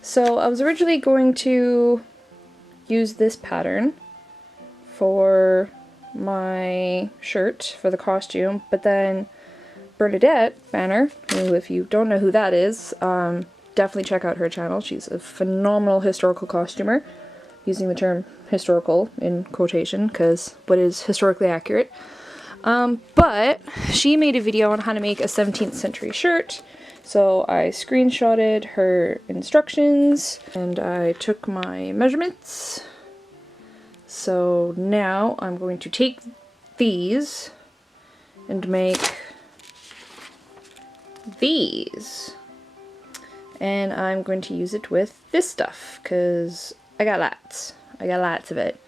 So I was originally going to use this pattern for my shirt for the costume, but then Bernadette Banner, who, if you don't know who that is, definitely check out her channel. She's a phenomenal historical costumer, using the term historical in quotation because what is historically accurate. But she made a video on how to make a 17th century shirt, so I screenshotted her instructions and I took my measurements. So now I'm going to take these and make these. And I'm going to use it with this stuff because I got lots. I got lots of it.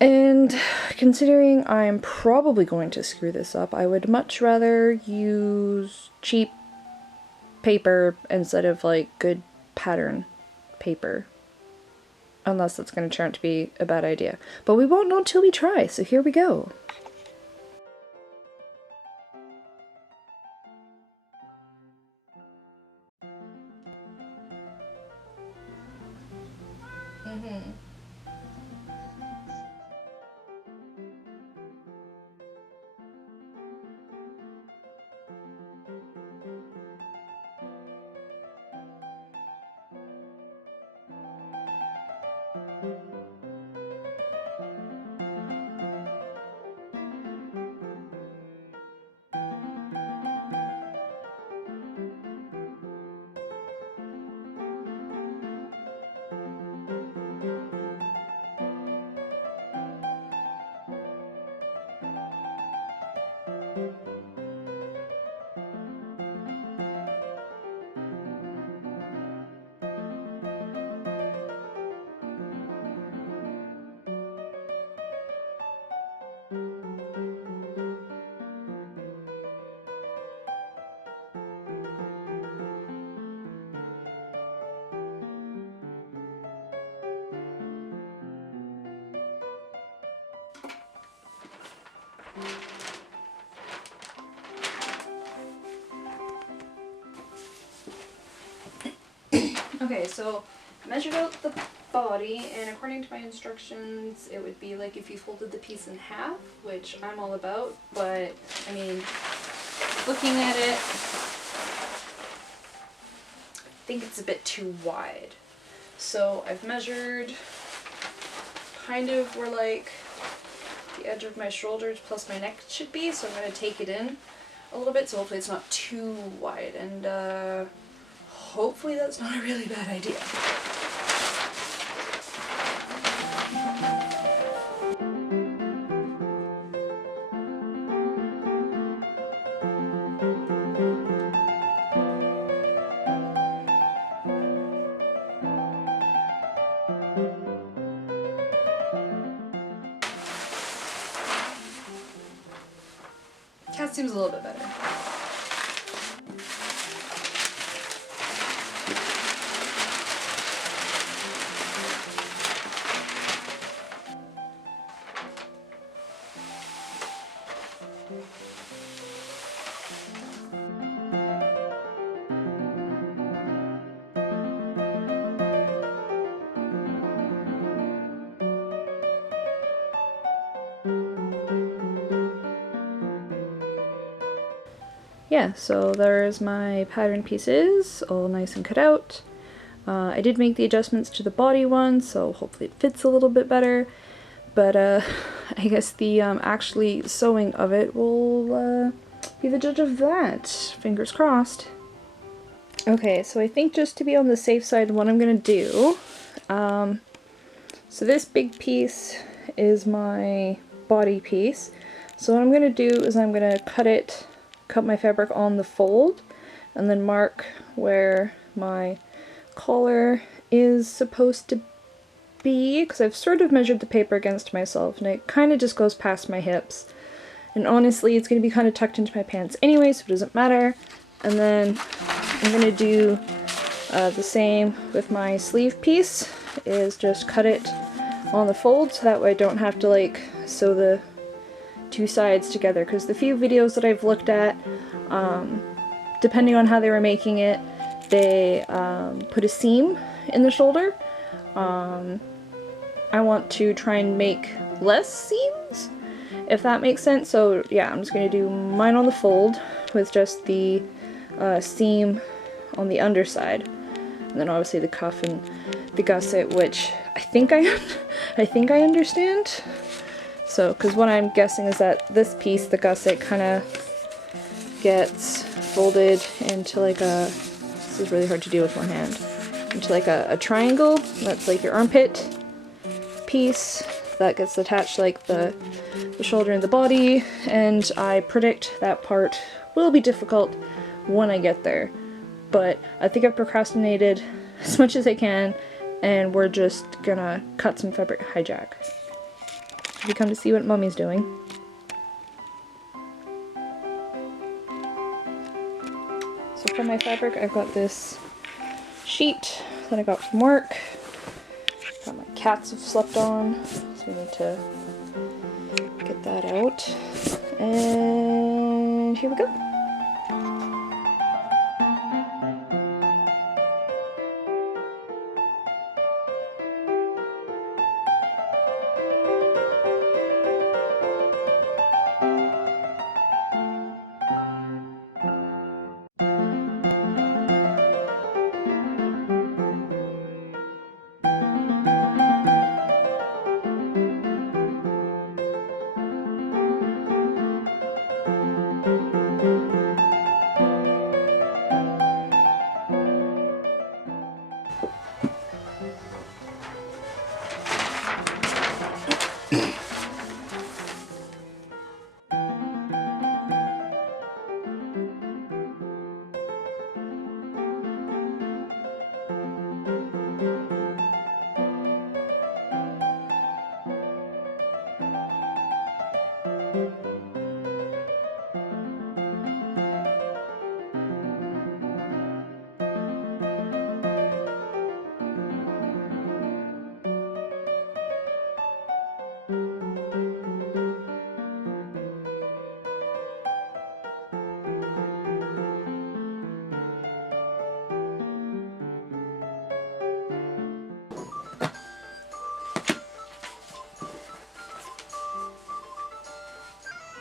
And considering I'm probably going to screw this up, I would much rather use cheap paper instead of like good pattern paper. Unless that's going to turn out to be a bad idea. But we won't know until we try, so here we go. Okay, so I measured out the body, and according to my instructions, it would be like if you folded the piece in half, which I'm all about, but, I mean, looking at it, I think it's a bit too wide. So I've measured kind of where, like, the edge of my shoulders plus my neck should be, so I'm going to take it in a little bit, so hopefully it's not too wide, and, hopefully that's not a really bad idea. Cat seems a little bit better. Yeah, so there's my pattern pieces, all nice and cut out. I did make the adjustments to the body one, so hopefully it fits a little bit better. But I guess the actually sewing of it will be the judge of that. Fingers crossed. Okay, so I think just to be on the safe side, what I'm gonna do, so this big piece is my body piece. So what I'm gonna do is I'm gonna cut my fabric on the fold, and then mark where my collar is supposed to be, because I've sort of measured the paper against myself, and it kind of just goes past my hips. And honestly, it's going to be kind of tucked into my pants anyway, so it doesn't matter. And then I'm going to do the same with my sleeve piece, is just cut it on the fold, so that way I don't have to like sew the two sides together, because the few videos that I've looked at, depending on how they were making it, they put a seam in the shoulder. I want to try and make less seams, if that makes sense. So yeah, I'm just going to do mine on the fold with just the seam on the underside. And then obviously the cuff and the gusset, which I think I understand. So, because what I'm guessing is that this piece, the gusset, kind of gets folded into like a, this is really hard to do with one hand, into like a triangle. That's like your armpit piece that gets attached to like the shoulder and the body, and I predict that part will be difficult when I get there. But I think I've procrastinated as much as I can, and we're just gonna cut some fabric. Hi, Jack. Have you come to see what Mummy's doing? So for my fabric, I've got this sheet that I got from work. Got my cats have slept on, so we need to get that out. And here we go.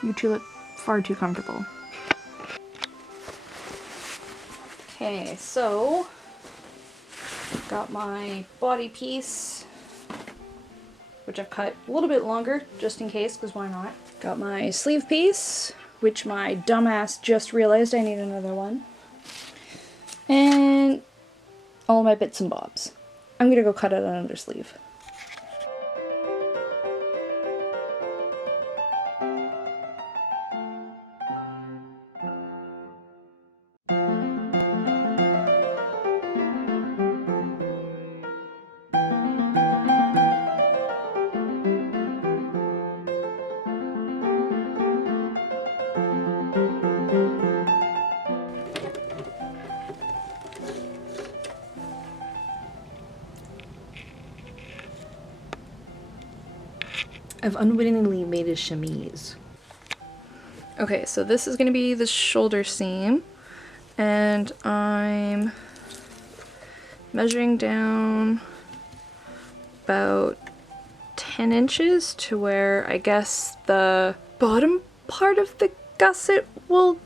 You two look far too comfortable. Okay, so got my body piece, which I've cut a little bit longer just in case, because why not? Got my sleeve piece, which my dumbass just realized I need another one. And all my bits and bobs. I'm gonna go cut out another sleeve. I've unwittingly made a chemise. Okay, so this is going to be the shoulder seam, and I'm measuring down about 10 inches to where I guess the bottom part of the gusset will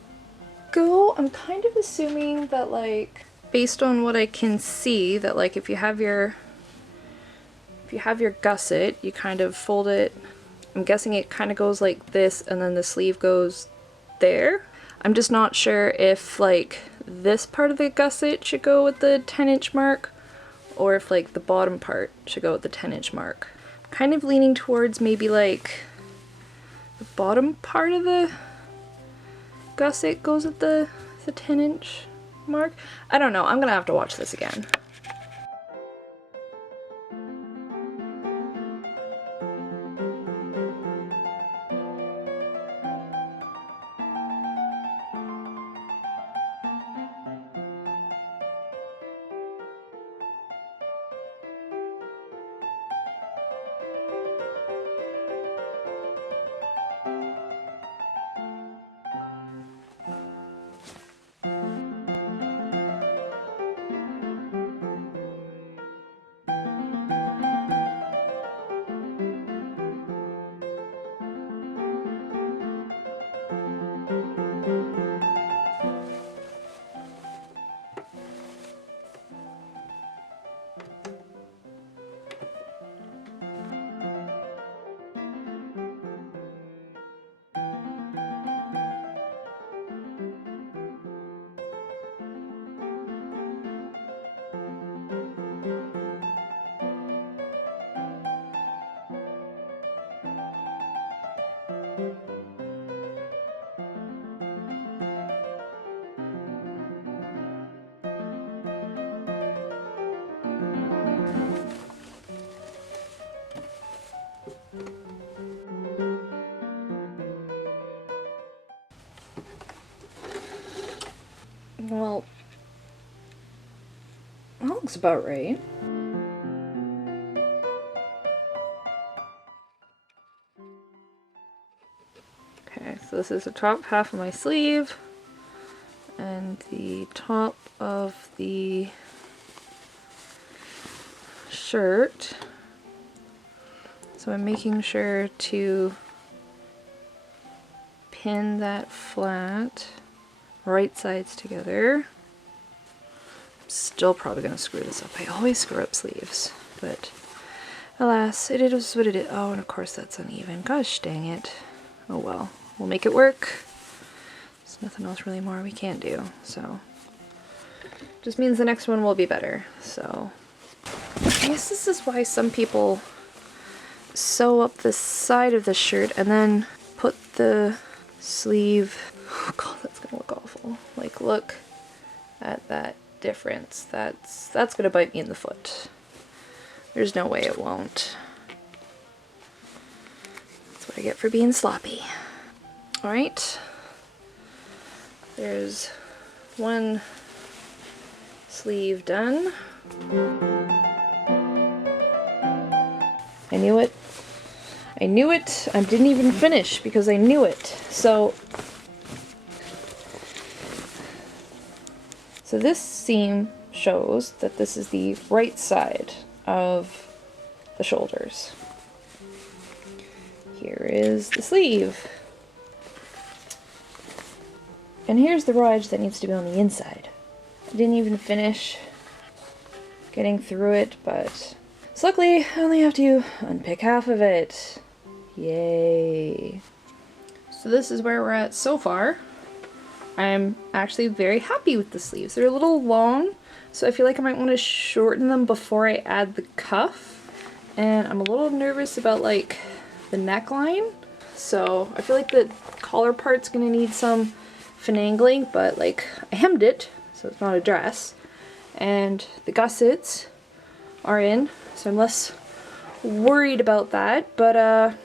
go. I'm kind of assuming that, like, based on what I can see, that like if you have your gusset, you kind of fold it. I'm guessing it kind of goes like this, and then the sleeve goes there. I'm just not sure if like this part of the gusset should go with the 10-inch mark, or if like the bottom part should go with the 10-inch mark. I'm kind of leaning towards maybe like the bottom part of the gusset goes at the 10-inch mark. I don't know. I'm gonna have to watch this again. That looks about right. Okay, so this is the top half of my sleeve and the top of the shirt. So I'm making sure to pin that flat, right sides together. I'm still probably going to screw this up. I always screw up sleeves, but alas, it is what it is. Oh, and of course that's uneven. Gosh dang it. Oh well, we'll make it work. There's nothing else really more we can't do, so. Just means the next one will be better, so. I guess this is why some people sew up the side of the shirt and then put the sleeve. Oh god, that's gonna look awful. Like, look at that difference. That's gonna bite me in the foot. There's no way it won't. That's what I get for being sloppy. Alright. There's one sleeve done. I knew it. I knew it. I didn't even finish because I knew it. So this seam shows that this is the right side of the shoulders. Here is the sleeve. And here's the ridge that needs to be on the inside. I didn't even finish getting through it, but so luckily I only have to unpick half of it. Yay. So this is where we're at so far. I'm actually very happy with the sleeves. They're a little long, so I feel like I might want to shorten them before I add the cuff. And I'm a little nervous about like the neckline. So I feel like the collar part's gonna need some finagling, but like I hemmed it, so it's not a dress. And the gussets are in, so I'm less worried about that, but a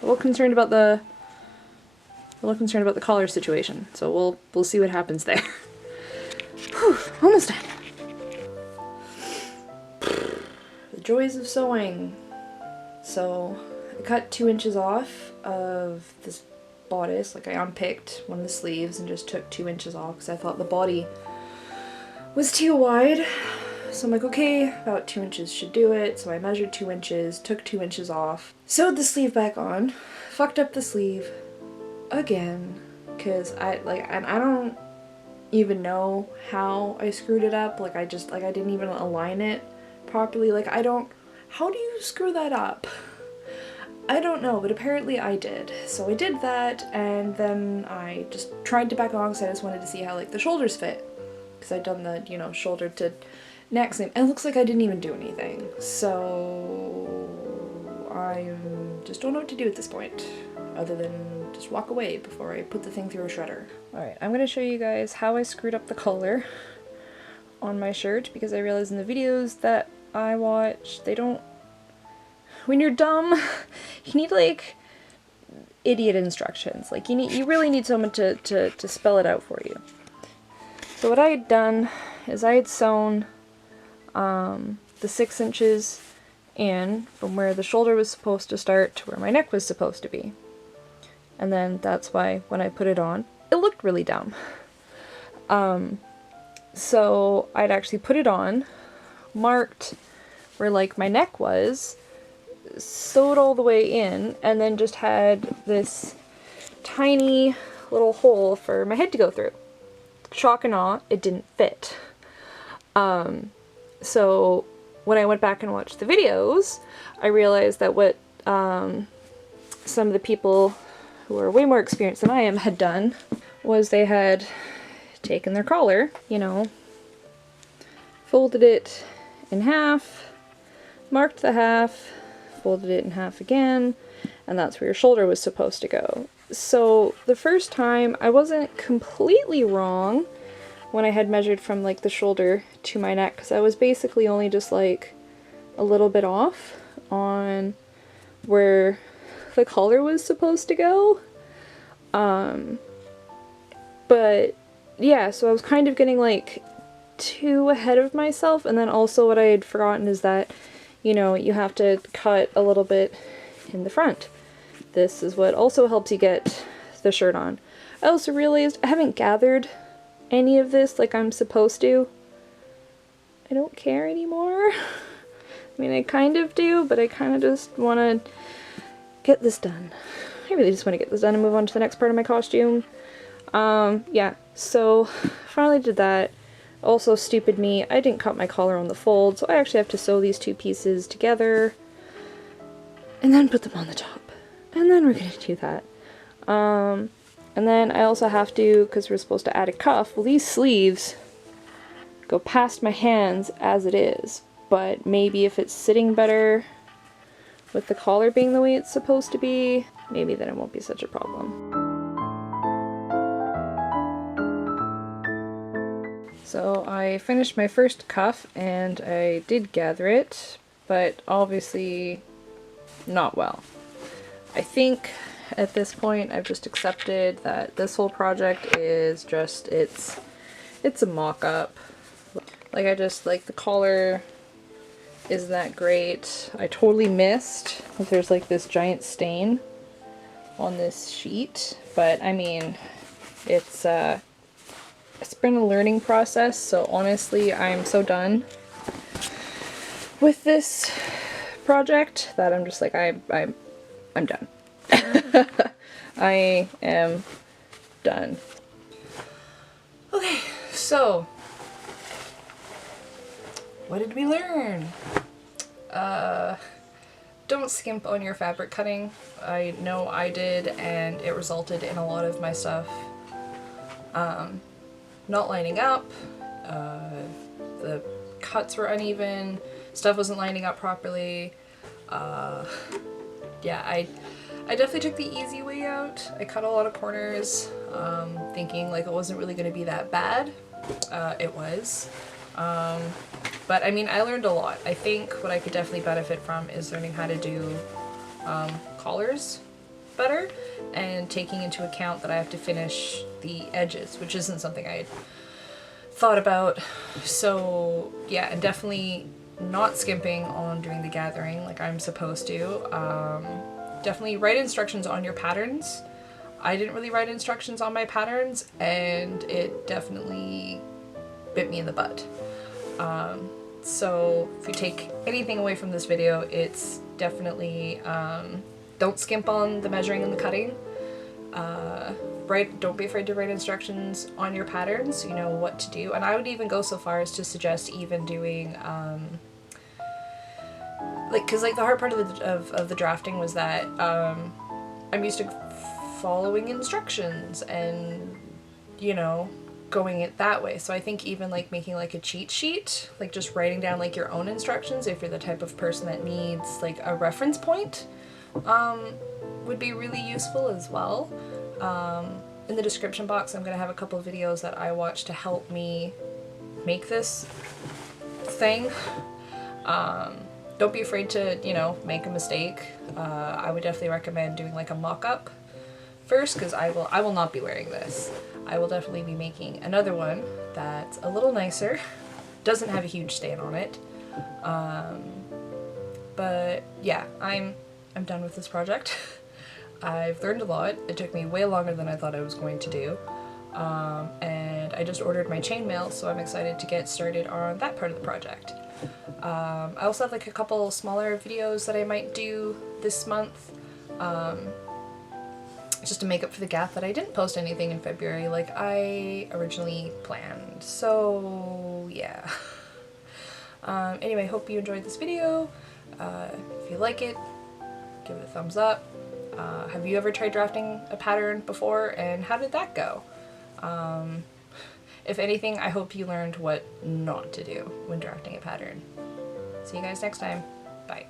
little concerned about the collar situation. So we'll see what happens there. Whew, almost done. The joys of sewing. So I cut 2 inches off of this bodice. Like I unpicked one of the sleeves and just took 2 inches off because I thought the body was too wide. So I'm like, okay, about 2 inches should do it. So I measured 2 inches, took 2 inches off, sewed the sleeve back on, fucked up the sleeve again, because I don't even know how I screwed it up. Like I didn't even align it properly. Like how do you screw that up? I don't know, but apparently I did. So I did that, and then I just tried to back on because I just wanted to see how like the shoulders fit. Because I'd done the, you know, shoulder to neck seam, and it looks like I didn't even do anything. So I just don't know what to do at this point, other than just walk away before I put the thing through a shredder. Alright, I'm going to show you guys how I screwed up the collar on my shirt, because I realized in the videos that I watch, they don't... When you're dumb, you need like idiot instructions. Like you really need someone to spell it out for you. So what I had done is I had sewn the 6 inches in from where the shoulder was supposed to start to where my neck was supposed to be. And then that's why when I put it on, it looked really dumb. So I'd actually put it on, marked where like my neck was, sewed all the way in, and then just had this tiny little hole for my head to go through. Shock and awe, it didn't fit. So when I went back and watched the videos, I realized that what some of the people who are way more experienced than I am had done was they had taken their collar, you know, folded it in half, marked the half, folded it in half again, and that's where your shoulder was supposed to go. So the first time I wasn't completely wrong when I had measured from like the shoulder to my neck, because I was basically only just like a little bit off on where the collar was supposed to go. But yeah, so I was kind of getting like too ahead of myself. And then also what I had forgotten is that, you know, you have to cut a little bit in the front. This is what also helps you get the shirt on. I also realized I haven't gathered any of this like I'm supposed to. I don't care anymore. I mean, I kind of do, but I kind of just want to get this done. I really just want to get this done and move on to the next part of my costume. Yeah, so finally did that. Also, stupid me, I didn't cut my collar on the fold, so I actually have to sew these two pieces together and then put them on the top. And then we're gonna do that. And then I also have to, because we're supposed to add a cuff, well, these sleeves go past my hands as it is, but maybe if it's sitting better with the collar being the way it's supposed to be, maybe then it won't be such a problem. So I finished my first cuff and I did gather it, but obviously not well. I think at this point I've just accepted that this whole project is just, it's a mock-up. Like, the collar isn't that great. I totally missed that there's like this giant stain on this sheet, but I mean, it's been a learning process, so honestly I'm so done with this project that I'm just like, I'm done. I am done. Okay, so what did we learn? Don't skimp on your fabric cutting. I know I did, and it resulted in a lot of my stuff not lining up. The cuts were uneven, stuff wasn't lining up properly. Yeah, I definitely took the easy way out. I cut a lot of corners, thinking like it wasn't really going to be that bad. It was. But I mean, I learned a lot. I think what I could definitely benefit from is learning how to do collars better, and taking into account that I have to finish the edges, which isn't something I had thought about. So yeah, and definitely not skimping on doing the gathering like I'm supposed to. Definitely write instructions on your patterns. I didn't really write instructions on my patterns, and it definitely bit me in the butt. So if you take anything away from this video, it's definitely don't skimp on the measuring and the cutting. Don't be afraid to write instructions on your patterns so you know what to do. And I would even go so far as to suggest even doing because the hard part of the drafting was that I'm used to following instructions and, you know, going it that way. So I think even like making like a cheat sheet, like just writing down like your own instructions if you're the type of person that needs like a reference point, would be really useful as well. In the description box I'm gonna have a couple of videos that I watched to help me make this thing. Don't be afraid to, you know, make a mistake. I would definitely recommend doing like a mock-up first, because I will not be wearing this. I will definitely be making another one that's a little nicer, doesn't have a huge stain on it. But yeah, I'm done with this project. I've learned a lot. It took me way longer than I thought I was going to do. And I just ordered my chainmail, so I'm excited to get started on that part of the project. I also have like a couple smaller videos that I might do this month, just to make up for the gap that I didn't post anything in February like I originally planned. So yeah. Anyway, hope you enjoyed this video. If you like it, give it a thumbs up. Have you ever tried drafting a pattern before, and how did that go? If anything, I hope you learned what not to do when drafting a pattern. See you guys next time. Bye.